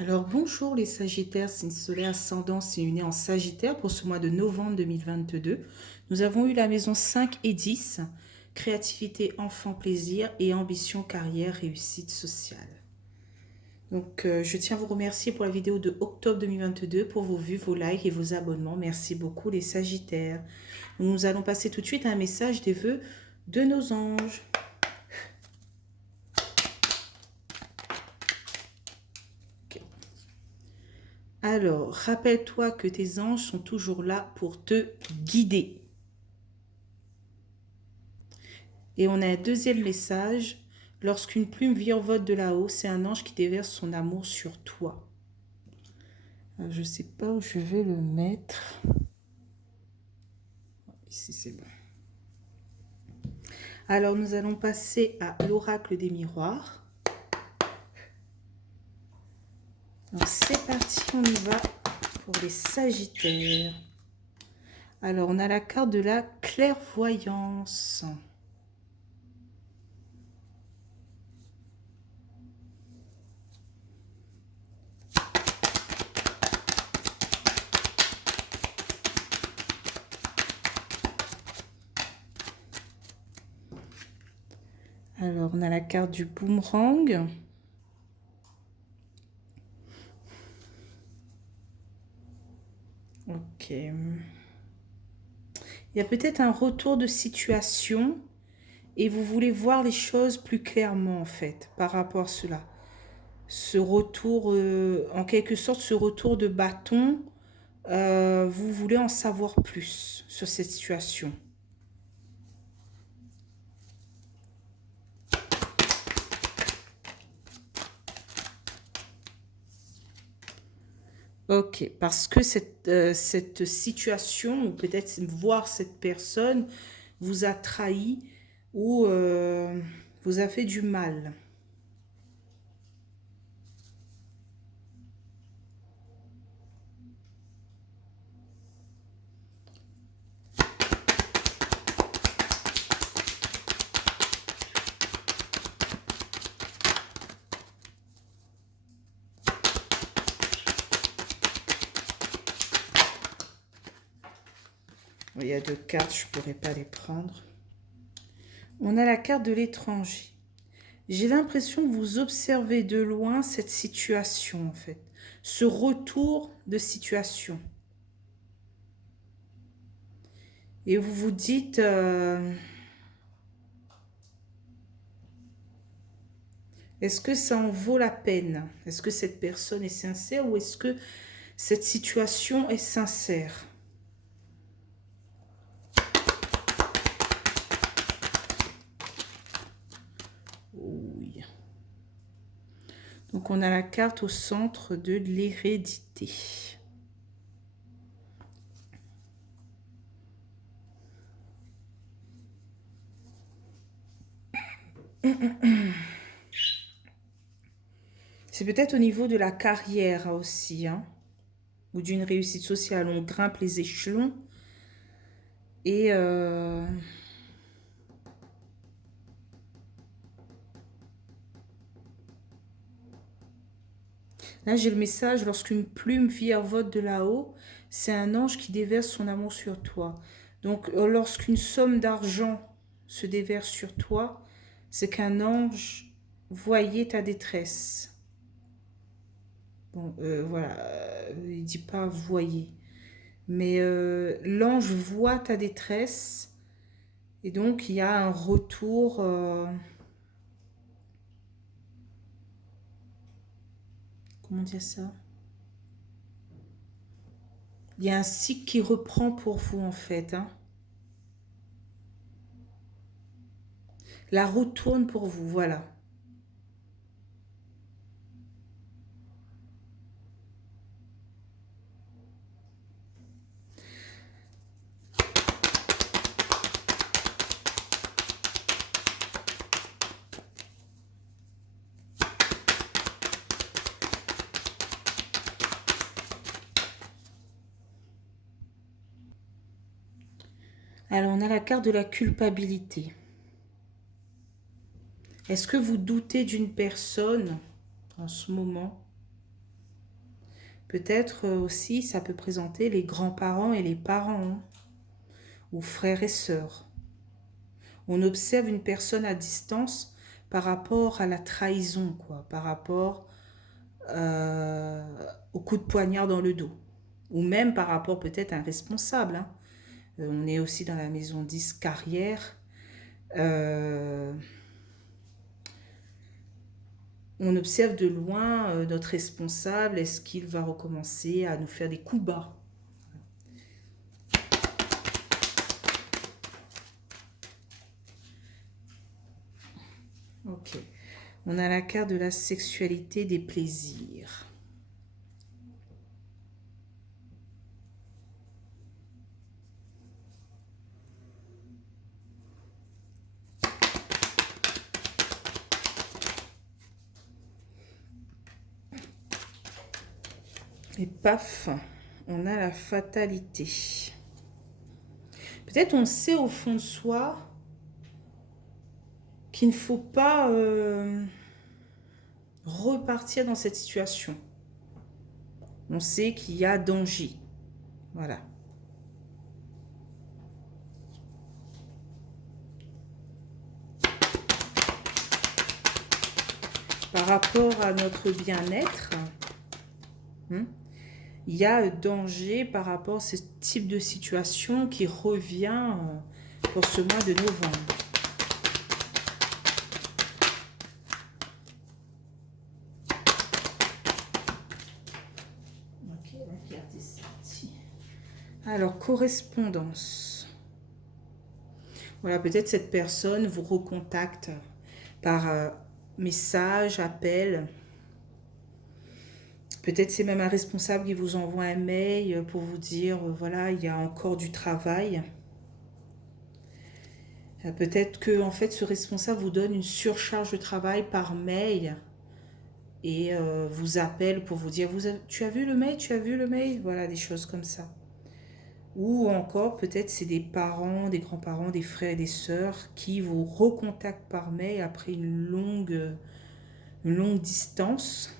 Alors bonjour les Sagittaires, signe solaire, ascendant, signe né en Sagittaire pour ce mois de novembre 2022. Nous avons eu la maison 5 et 10, créativité, enfant, plaisir et ambition, carrière, réussite sociale. Donc je tiens à vous remercier pour la vidéo de octobre 2022, pour vos vues, vos likes et vos abonnements. Merci beaucoup les Sagittaires. Nous allons passer tout de suite à un message des vœux de nos anges. Alors, rappelle-toi que tes anges sont toujours là pour te guider. Et on a un deuxième message. Lorsqu'une plume virevolte de là-haut, c'est un ange qui déverse son amour sur toi. Alors, je ne sais pas où je vais le mettre. Ici, c'est bon. Alors, nous allons passer à l'oracle des miroirs. Donc, c'est parti, on y va pour les Sagittaires. Alors, on a la carte de la clairvoyance. Alors, on a la carte du boomerang. Ok. Il y a peut-être un retour de situation et vous voulez voir les choses plus clairement, en fait, par rapport à cela. Ce retour, en quelque sorte, ce retour de bâton, vous voulez en savoir plus sur cette situation. Ok, parce que cette situation, ou peut-être voir cette personne, vous a trahi ou vous a fait du mal. Il y a deux cartes, je ne pourrais pas les prendre. On a la carte de l'étranger. J'ai l'impression que vous observez de loin cette situation, en fait. Ce retour de situation. Et vous vous dites... est-ce que ça en vaut la peine? Est-ce que cette personne est sincère ou est-ce que cette situation est sincère? Oui. Donc on a la carte au centre de l'hérédité. C'est peut-être au niveau de la carrière aussi, hein, ou d'une réussite sociale. On grimpe les échelons et... là, j'ai le message, lorsqu'une plume virevolte de là-haut, c'est un ange qui déverse son amour sur toi. Donc, lorsqu'une somme d'argent se déverse sur toi, c'est qu'un ange voyait ta détresse. Bon, voilà, il dit pas voyez. Mais l'ange voit ta détresse et donc il y a un retour... comment dire ça? Il y a un cycle qui reprend pour vous en fait, hein. La roue tourne pour vous, voilà. Alors, on a la carte de la culpabilité. Est-ce que vous doutez d'une personne en ce moment? Peut-être aussi, ça peut présenter les grands-parents et les parents, hein, ou frères et sœurs. On observe une personne à distance par rapport à la trahison, quoi, par rapport au coup de poignard dans le dos. Ou même par rapport peut-être à un responsable, hein. On est aussi dans la maison 10 carrière. On observe de loin notre responsable. Est-ce qu'il va recommencer à nous faire des coups bas? Ok. On a la carte de la sexualité, des plaisirs. Et paf, on a la fatalité. Peut-être on sait au fond de soi qu'il ne faut pas repartir dans cette situation. On sait qu'il y a danger. Voilà. Par rapport à notre bien-être, il y a danger par rapport à ce type de situation qui revient pour ce mois de novembre. Ok, la carte est sortie. Alors, correspondance. Voilà, peut-être cette personne vous recontacte par message, appel. Peut-être c'est même un responsable qui vous envoie un mail pour vous dire, voilà, il y a encore du travail. Peut-être que en fait, ce responsable vous donne une surcharge de travail par mail et vous appelle pour vous dire, tu as vu le mail, tu as vu le mail? Voilà, des choses comme ça. Ou encore, peut-être c'est des parents, des grands-parents, des frères et des sœurs qui vous recontactent par mail après une longue distance.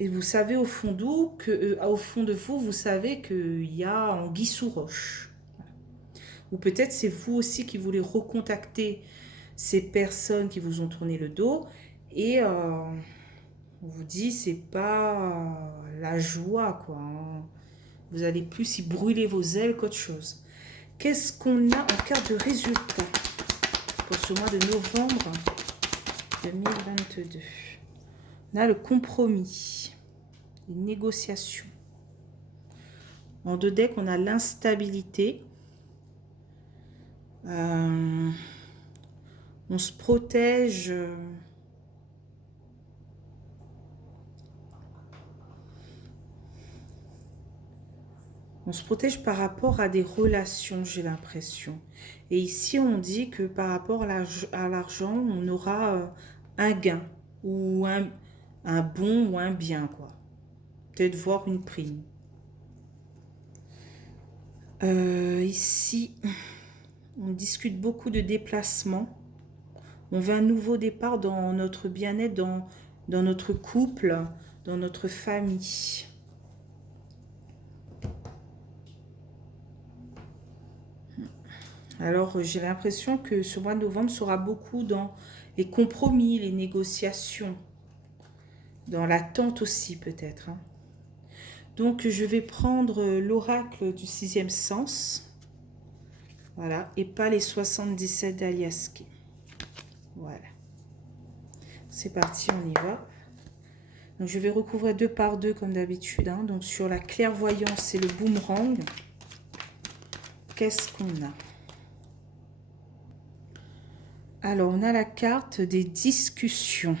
Et vous savez au fond au fond de vous, vous savez qu'il y a anguille sous roche. Ou peut-être c'est vous aussi qui voulez recontacter ces personnes qui vous ont tourné le dos et on vous dit c'est pas la joie quoi, hein. Vous allez plus y brûler vos ailes qu'autre chose. Qu'est-ce qu'on a en carte de résultat pour ce mois de novembre 2022? On a le compromis, les négociations. En deux decks, on a l'instabilité. On se protège. On se protège par rapport à des relations, j'ai l'impression. Et ici, on dit que par rapport à l'argent, on aura un gain ou un bon ou un bien, quoi. Peut-être voir une prime. Ici, on discute beaucoup de déplacements. On veut un nouveau départ dans notre bien-être, dans notre couple, dans notre famille. Alors, j'ai l'impression que ce mois de novembre sera beaucoup dans les compromis, les négociations, dans l'attente aussi peut-être, hein. Donc, je vais prendre l'oracle du sixième sens. Voilà, et pas les 77 d'Aliaské. Voilà. C'est parti, on y va. Donc, je vais recouvrir deux par deux comme d'habitude, hein. Donc, sur la clairvoyance, c'est le boomerang. Qu'est-ce qu'on a? Alors, on a la carte des discussions.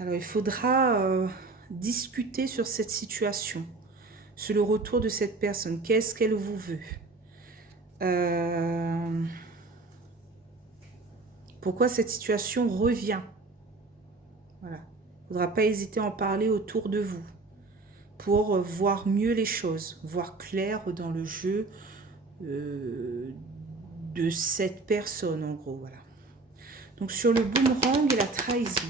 Alors, il faudra discuter sur cette situation, sur le retour de cette personne. Qu'est-ce qu'elle vous veut? Pourquoi cette situation revient? Voilà. Il ne faudra pas hésiter à en parler autour de vous pour voir mieux les choses, voir clair dans le jeu de cette personne, en gros. Voilà. Donc sur le boomerang et la trahison.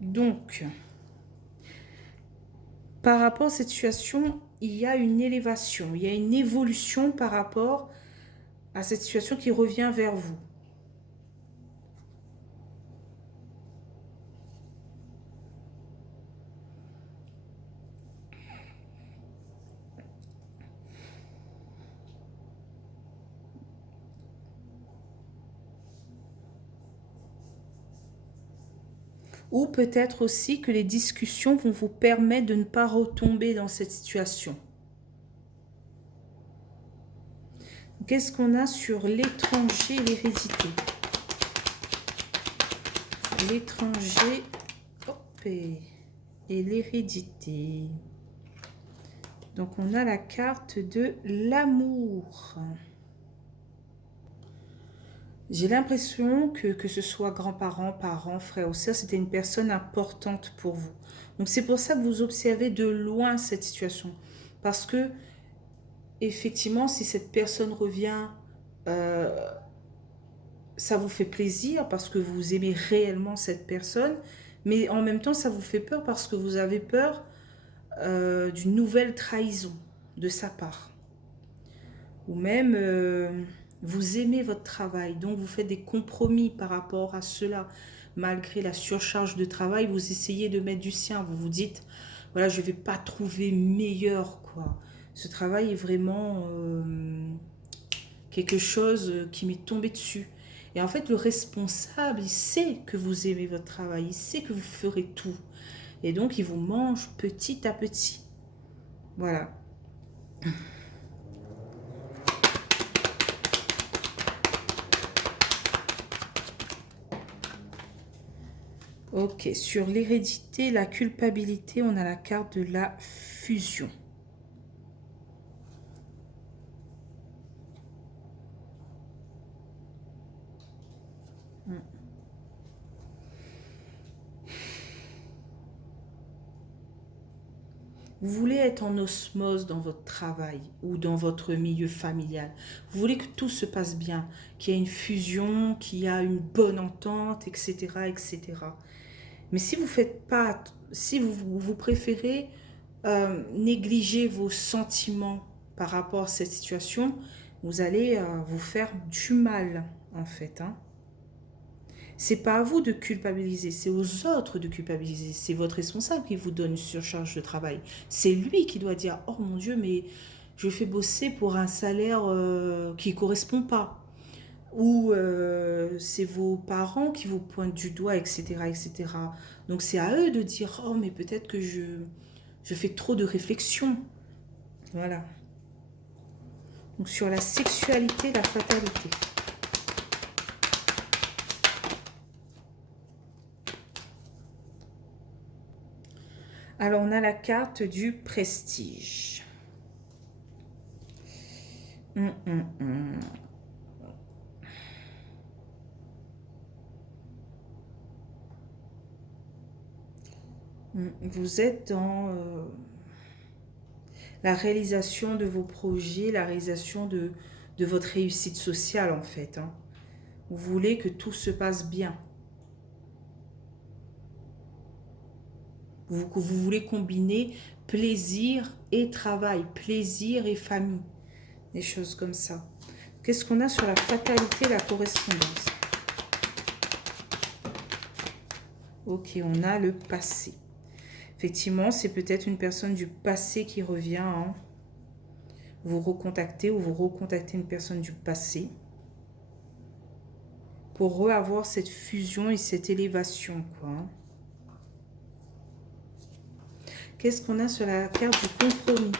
Donc, par rapport à cette situation, il y a une élévation, il y a une évolution par rapport à cette situation qui revient vers vous. Ou peut-être aussi que les discussions vont vous permettre de ne pas retomber dans cette situation. Qu'est-ce qu'on a sur l'étranger et l'hérédité? L'étranger et l'hérédité. Donc on a la carte de l'amour. J'ai l'impression que ce soit grands-parents, parents, frères ou sœurs, c'était une personne importante pour vous. Donc c'est pour ça que vous observez de loin cette situation. Parce que, effectivement, si cette personne revient, ça vous fait plaisir parce que vous aimez réellement cette personne. Mais en même temps, ça vous fait peur parce que vous avez peur d'une nouvelle trahison de sa part. Ou même, vous aimez votre travail, donc vous faites des compromis par rapport à cela. Malgré la surcharge de travail, vous essayez de mettre du sien. Vous vous dites, voilà, je ne vais pas trouver meilleur, quoi. Ce travail est vraiment quelque chose qui m'est tombé dessus. Et en fait, le responsable, il sait que vous aimez votre travail, il sait que vous ferez tout. Et donc, il vous mange petit à petit. Voilà. Ok, sur l'hérédité, la culpabilité, on a la carte de la fusion. Vous voulez être en osmose dans votre travail ou dans votre milieu familial. Vous voulez que tout se passe bien, qu'il y ait une fusion, qu'il y a une bonne entente, etc., etc. Mais si vous faites pas, si vous préférez négliger vos sentiments par rapport à cette situation, vous allez vous faire du mal, en fait. Hein. C'est pas à vous de culpabiliser, c'est aux autres de culpabiliser. C'est votre responsable qui vous donne une surcharge de travail. C'est lui qui doit dire, oh mon Dieu, mais je fais bosser pour un salaire qui ne correspond pas. Ou c'est vos parents qui vous pointent du doigt, etc., etc. Donc c'est à eux de dire, oh mais peut-être que je fais trop de réflexion. Voilà. Donc sur la sexualité, la fatalité. Alors on a la carte du prestige. Vous êtes dans la réalisation de vos projets, la réalisation de votre réussite sociale en fait. Hein. Vous voulez que tout se passe bien. Vous voulez combiner plaisir et travail, plaisir et famille. Des choses comme ça. Qu'est-ce qu'on a sur la fatalité, la correspondance? Ok, on a le passé. Effectivement, c'est peut-être une personne du passé qui revient. Hein. Vous recontactez ou vous recontactez une personne du passé pour reavoir cette fusion et cette élévation, quoi. Qu'est-ce qu'on a sur la carte du compromis?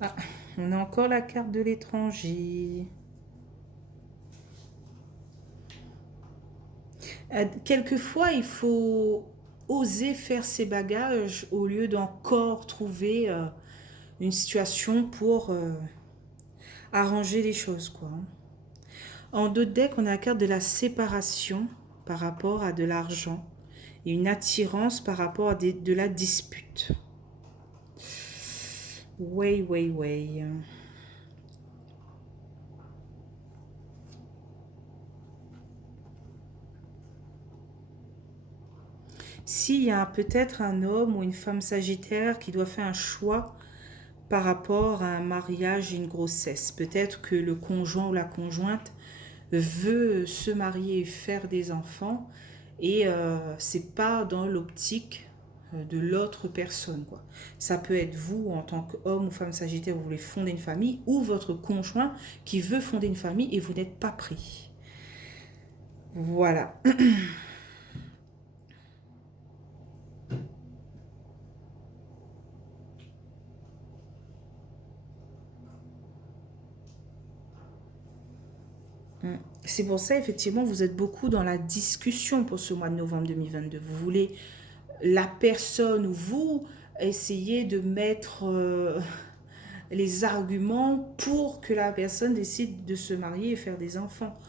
Ah, on a encore la carte de l'étranger. Quelquefois, il faut oser faire ses bagages au lieu d'encore trouver une situation pour arranger les choses, quoi. En dos de deck, on a la carte de la séparation par rapport à de l'argent et une attirance par rapport à de la dispute. Ouais. S'il y a peut-être un homme ou une femme sagittaire qui doit faire un choix par rapport à un mariage et une grossesse, peut-être que le conjoint ou la conjointe veut se marier et faire des enfants et c'est pas dans l'optique de l'autre personne quoi. Ça peut être vous en tant qu'homme ou femme sagittaire, vous voulez fonder une famille, ou votre conjoint qui veut fonder une famille et vous n'êtes pas pris. Voilà. C'est pour ça, effectivement, vous êtes beaucoup dans la discussion pour ce mois de novembre 2022. Vous voulez la personne ou vous essayez de mettre les arguments pour que la personne décide de se marier et faire des enfants.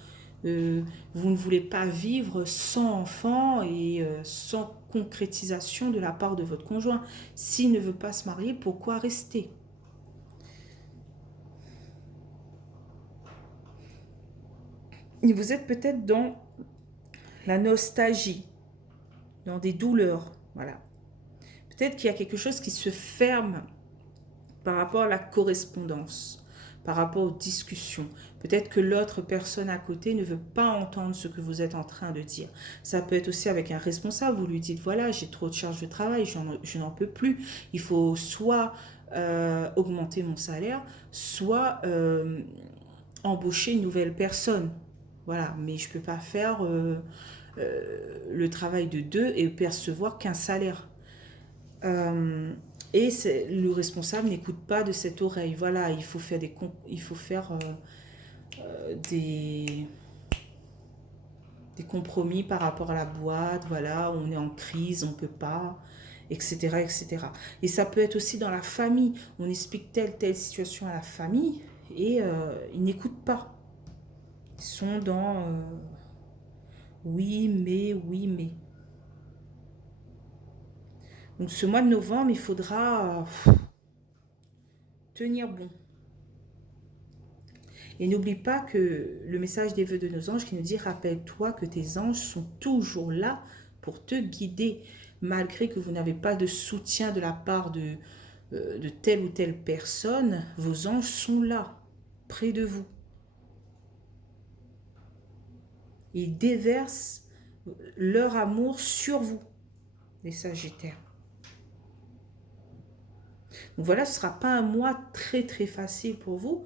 Vous ne voulez pas vivre sans enfant et sans concrétisation de la part de votre conjoint. S'il ne veut pas se marier, pourquoi rester? Et vous êtes peut-être dans la nostalgie, dans des douleurs. Voilà. Peut-être qu'il y a quelque chose qui se ferme par rapport à la correspondance, par rapport aux discussions. Peut-être que l'autre personne à côté ne veut pas entendre ce que vous êtes en train de dire. Ça peut être aussi avec un responsable. Vous lui dites, voilà, j'ai trop de charges de travail, je n'en peux plus. Il faut soit augmenter mon salaire, soit embaucher une nouvelle personne. Voilà, mais je ne peux pas faire le travail de deux et percevoir qu'un salaire. Euh, et le responsable n'écoute pas de cette oreille. Voilà, il faut faire des, des compromis par rapport à la boîte. Voilà, on est en crise, on ne peut pas, etc., etc. Et ça peut être aussi dans la famille. On explique telle situation à la famille et ils n'écoutent pas. Ils sont dans oui, mais. Donc ce mois de novembre, il faudra tenir bon. Et n'oublie pas que le message des vœux de nos anges qui nous dit rappelle-toi que tes anges sont toujours là pour te guider, malgré que vous n'avez pas de soutien de la part de telle ou telle personne, vos anges sont là, près de vous. Ils déversent leur amour sur vous, les Sagittaires. Donc voilà, ce ne sera pas un mois très facile pour vous,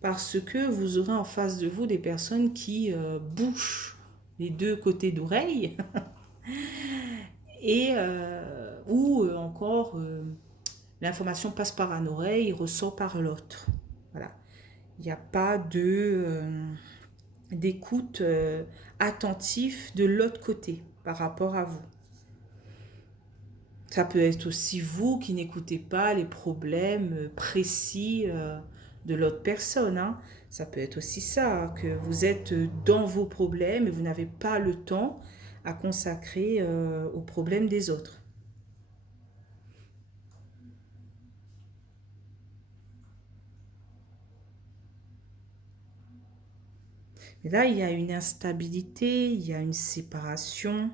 parce que vous aurez en face de vous des personnes qui bouchent les deux côtés d'oreille et ou encore l'information passe par un oreille et ressort par l'autre. Voilà. Il n'y a pas d'écoute attentif de l'autre côté par rapport à vous. Ça peut être aussi vous qui n'écoutez pas les problèmes précis de l'autre personne. Hein. Ça peut être aussi ça, que vous êtes dans vos problèmes et vous n'avez pas le temps à consacrer aux problèmes des autres. Mais là, il y a une instabilité, il y a une séparation.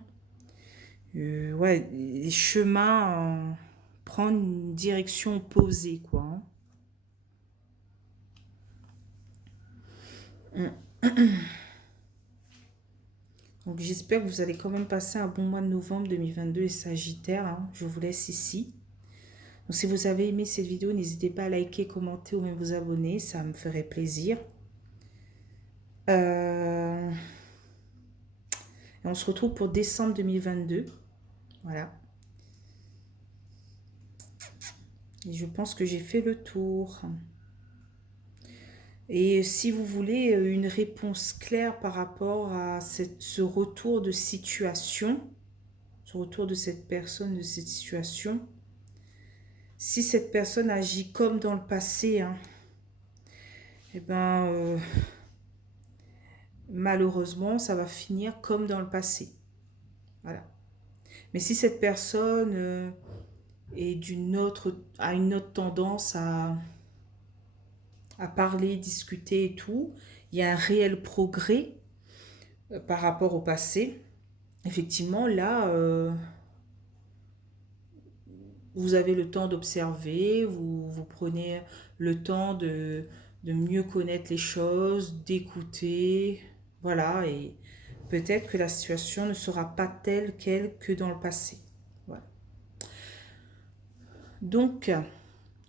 Ouais, les chemins prennent une direction opposée, quoi. Hein. Donc j'espère que vous allez quand même passer un bon mois de novembre 2022 et Sagittaire. Hein. Je vous laisse ici. Donc si vous avez aimé cette vidéo, n'hésitez pas à liker, commenter ou même vous abonner. Ça me ferait plaisir. Et on se retrouve pour décembre 2022. Voilà. Et je pense que j'ai fait le tour. Et si vous voulez une réponse claire par rapport à ce retour de situation, ce retour de cette personne, de cette situation, si cette personne agit comme dans le passé, hein, eh ben, malheureusement, ça va finir comme dans le passé. Voilà. Mais si cette personne et à une autre tendance à parler, discuter et tout. Il y a un réel progrès par rapport au passé. Effectivement, là, vous avez le temps d'observer, vous prenez le temps de mieux connaître les choses, d'écouter, voilà, et peut-être que la situation ne sera pas telle qu'elle que dans le passé. Voilà. Donc,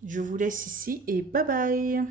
je vous laisse ici et bye bye.